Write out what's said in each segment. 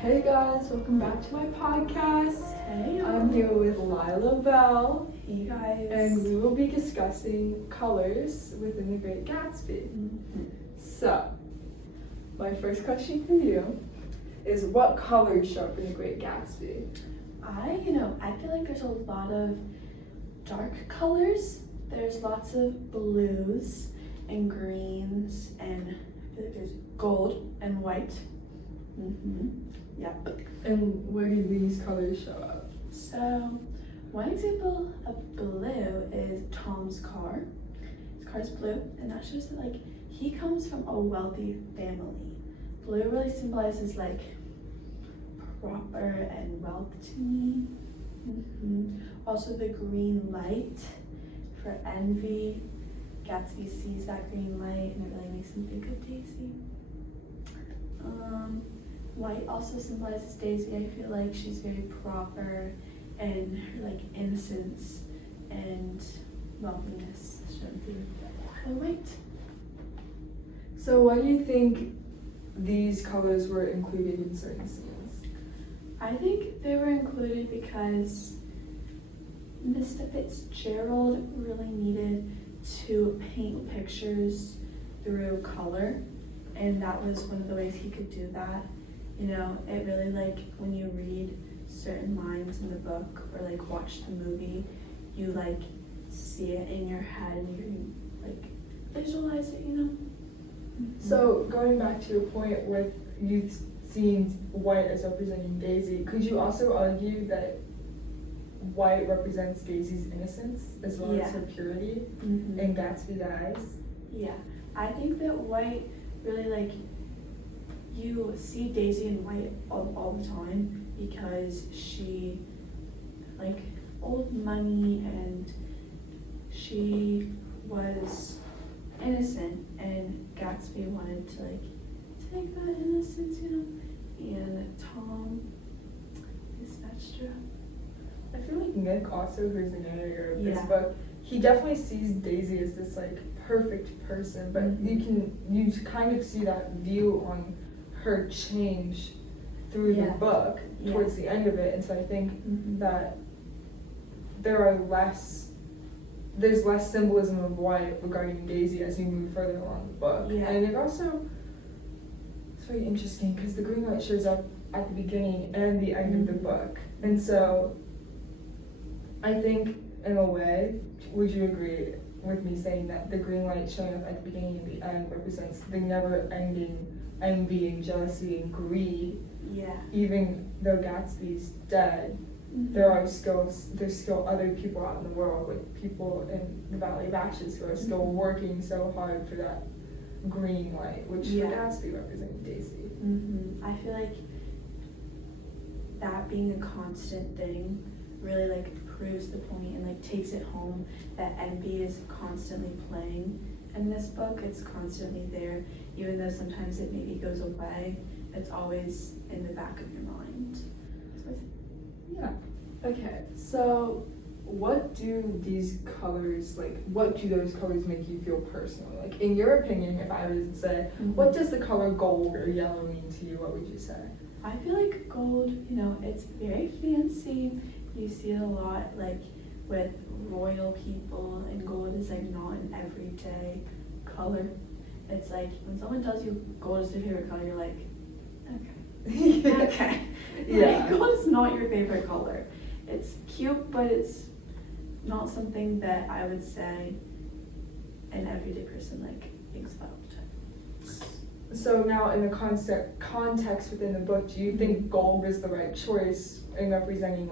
Hey guys, welcome back to my podcast. Hey, I'm here with Lila Bell, Hey guys. and we will be discussing colors within the Great Gatsby. So, my first question for you is, what colors show up in the Great Gatsby? I feel like there's a lot of dark colors. There's lots of blues and greens, and I feel like there's gold and white. Yep. And where do these colors show up? So, one example of blue is Tom's car. His car is blue, and that shows that he comes from a wealthy family. Blue really symbolizes proper and wealth to me. Also the green light for envy. Gatsby sees that green light and it really makes him think of Daisy. White also symbolizes Daisy. I feel like she's very proper, and her innocence and wealthiness shown through the white. So why do you think these colors were included in certain scenes? I think they were included because Mr. Fitzgerald really needed to paint pictures through color, and that was one of the ways he could do that. It really when you read certain lines in the book or watch the movie, you see it in your head and you visualize it, So going back to your point with you seeing white as representing Daisy, could you also argue that white represents Daisy's innocence as well as her purity in Gatsby's eyes? Yeah, I think that white really you see Daisy in white all the time because she owed money and she was innocent, and Gatsby wanted to take that innocence, and Tom is snatched her up. I feel like Nick, also who's the narrator of this Yeah. book, he definitely sees Daisy as this perfect person, but you kind of see that view on her change through the book towards the end of it, and so I think that there's less symbolism of white regarding Daisy as you move further along the book. Yeah. And it's very interesting because the green light shows up at the beginning and the end of the book, and so I think in a way, would you agree with me saying that the green light showing up at the beginning and the end represents the never-ending envy and jealousy and greed? Yeah. Even though Gatsby's dead, there's still other people out in the world, people in the Valley of Ashes, who are still working so hard for that green light, which for Gatsby represented Daisy. I feel like that being a constant thing really proves the point and takes it home that envy is constantly playing in this book. It's constantly there, even though sometimes it maybe goes away. It's always in the back of your mind. Yeah. Okay, so what do those colors make you feel personally? In your opinion, if I was to say, what does the color gold or yellow mean to you, what would you say? I feel like gold, it's very fancy. You see it a lot with royal people, and gold is not an everyday color. It's when someone tells you gold is their favorite color, you're like, okay. Okay. Yeah. Gold is not your favorite color. It's cute, but it's not something that I would say an everyday person thinks about all the time. So now in the context within the book, do you think gold is the right choice in representing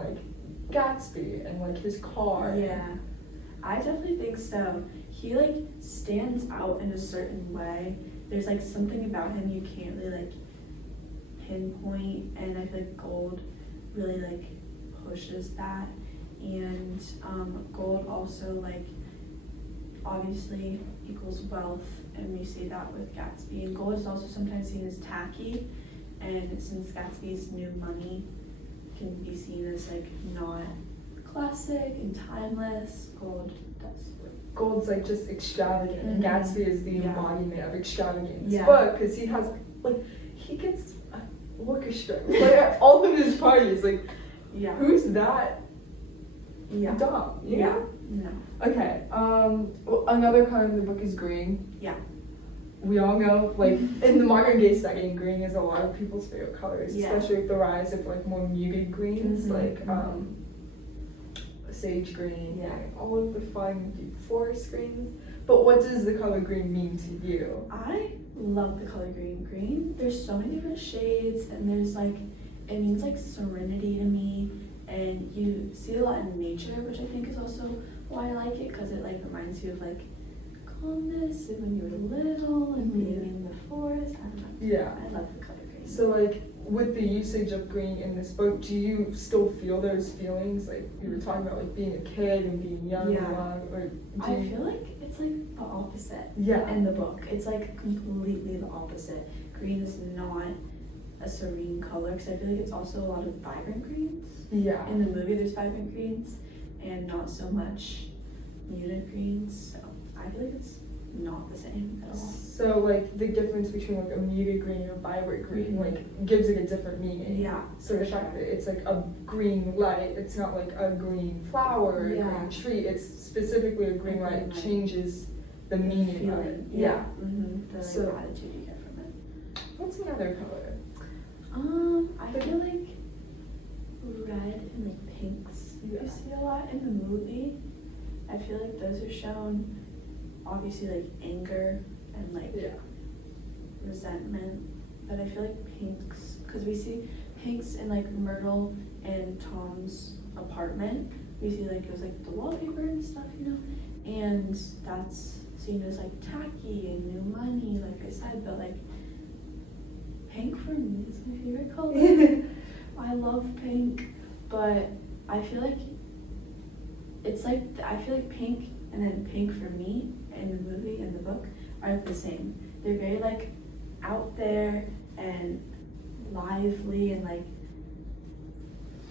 Gatsby and his car? Yeah, I definitely think so. He stands out in a certain way. There's something about him you can't really pinpoint, and I feel like gold really pushes that. And gold also obviously equals wealth, and we see that with Gatsby. And gold is also sometimes seen as tacky, and since Gatsby's new money can be seen as not classic and timeless, gold does. Gold's just extravagant, and Gatsby is the embodiment of extravagant in this Yeah. book, because he has he gets orchestra. Like at all of his parties, like Yeah. who's that Yeah. dumb? You Yeah. know? No. Okay. Well, another color in the book is green. Yeah. We all know, like in the modern day setting, green is a lot of people's favorite colors, Yeah. especially with the rise of like more muted greens, Mhm, like mhm. sage green, Yeah. and all of the fun deep forest greens. But what does the color green mean to you? I love the color green. Green, there's so many different shades, and there's like, it means like serenity to me, and you see it a lot in nature, which I think is also why I like it, because it like reminds you of like calmness and when you were little and being in the forest. I don't know. Yeah. I love the color green. So like with the usage of green in this book, do you still feel those feelings? Like you were talking about like being a kid and being young, Yeah. or do I you? feel like it's like the opposite Yeah. in the book. It's like completely the opposite. Green is not a serene color, because I feel like it's also a lot of vibrant greens. Yeah. In the movie, there's vibrant greens and not so much muted greens. So I feel like it's not the same at all. So like the difference between like a muted green or vibrant green like gives it a different meaning. Yeah. So the fact that it's like a green light, it's not like a green flower or a green tree, it's specifically a green light changes the meaning of it. Yeah. Mm-hmm. The So- attitude you get from it. What's another color? I feel like red and like pinks Yeah. you see a lot in the movie. I feel like those are shown, obviously like anger and like Yeah. resentment, but I feel like pinks, because we see pinks in like Myrtle and Tom's apartment. We see like it was like the wallpaper and stuff, you know, and that's seen as like tacky and new money, like I said, but like pink for me is my favorite color. I love pink, but I feel like it's like, I feel like pink and then pink for me in the movie and the book are the same. They're very like out there and lively and like,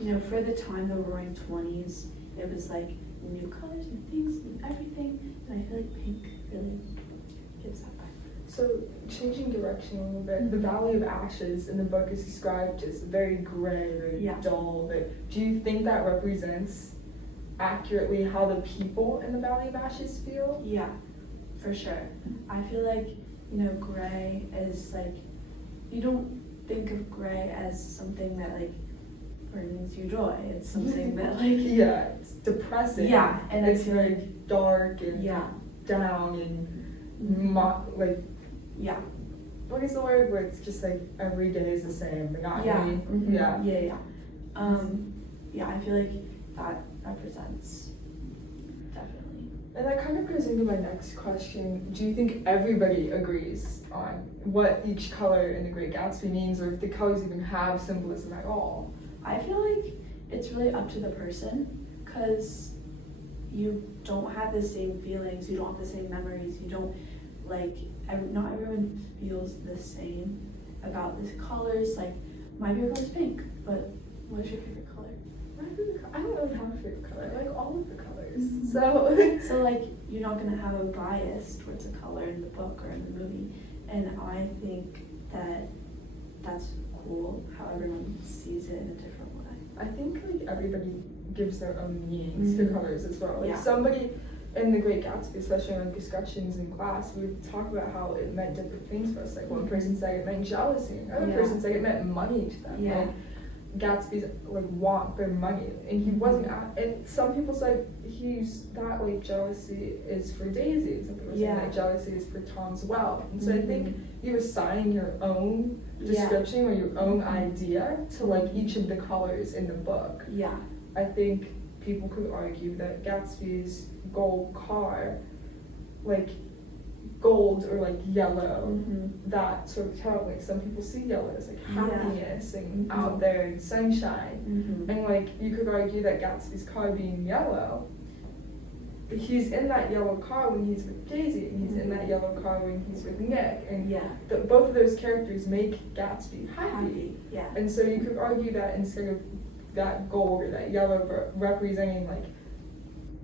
you know, for the time, the roaring 20s, it was like new colors and things and everything, and I feel like pink really gives that vibe. So changing direction a little bit, the Valley of Ashes in the book is described as very gray, very dull. Do you think that represents accurately how the people in the Valley of Ashes feel? Yeah, for sure. I feel like, you know, gray is like, you don't think of gray as something that like brings you joy. It's something that like yeah, it's depressing. Yeah, and it's I feel very like dark and down and like what is the word where it's just like every day is the same, monotony? Yeah, I feel like that represents definitely. And that kind of goes into my next question. Do you think everybody agrees on what each color in the Great Gatsby means, or if the colors even have symbolism at all? I feel like it's really up to the person, because you don't have the same feelings, you don't have the same memories, you don't like, not everyone feels the same about the colors. Like, my favorite color is pink, but what is your favorite color? I don't really have a favorite color. I like all of the colors. So like, you're not gonna have a bias towards a color in the book or in the movie, and I think that that's cool how everyone sees it in a different way. I think like everybody gives their own meanings to colors as well. Like Yeah. somebody in the Great Gatsby, especially in like discussions in class, we would talk about how it meant different things for us. Like one person said it meant jealousy, another person said it meant money to them. Yeah. Like Gatsby's like want their money, and he wasn't. And some people said he's that like jealousy is for Daisy, and some people said that jealousy is for Tom's wealth. And so I think you assign your own description or your own idea to like each of the colors in the book. Yeah. I think people could argue that Gatsby's gold car, like gold or like yellow, that sort of tone, like some people see yellow as like happiness and out there and sunshine. And like you could argue that Gatsby's car being yellow, he's in that yellow car when he's with Daisy, and he's in that yellow car when he's with Nick, and both of those characters make Gatsby happy. And so you could argue that instead of that gold or that yellow representing like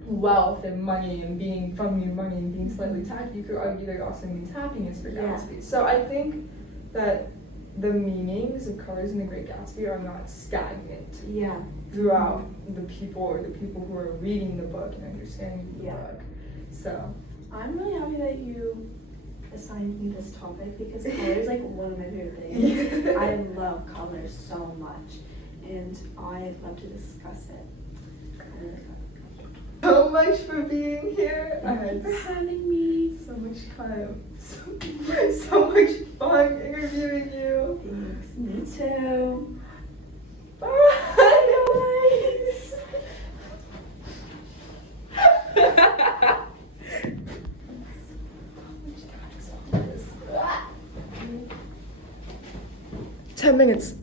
wealth and money and being from new money and being slightly tacky, you could argue that it also means happiness for Gatsby. So I think that the meanings of colors in the Great Gatsby are not stagnant Yeah. throughout the people who are reading the book and understanding the Yeah. book. So I'm really happy that you assigned me this topic because color is like one of my favorite things. I love colors so much, and I'd love to discuss it. I really love so much for being here. I Thank you had for having me. so much time, so much fun interviewing you. Thanks. Me too. Bye, guys. 10 minutes.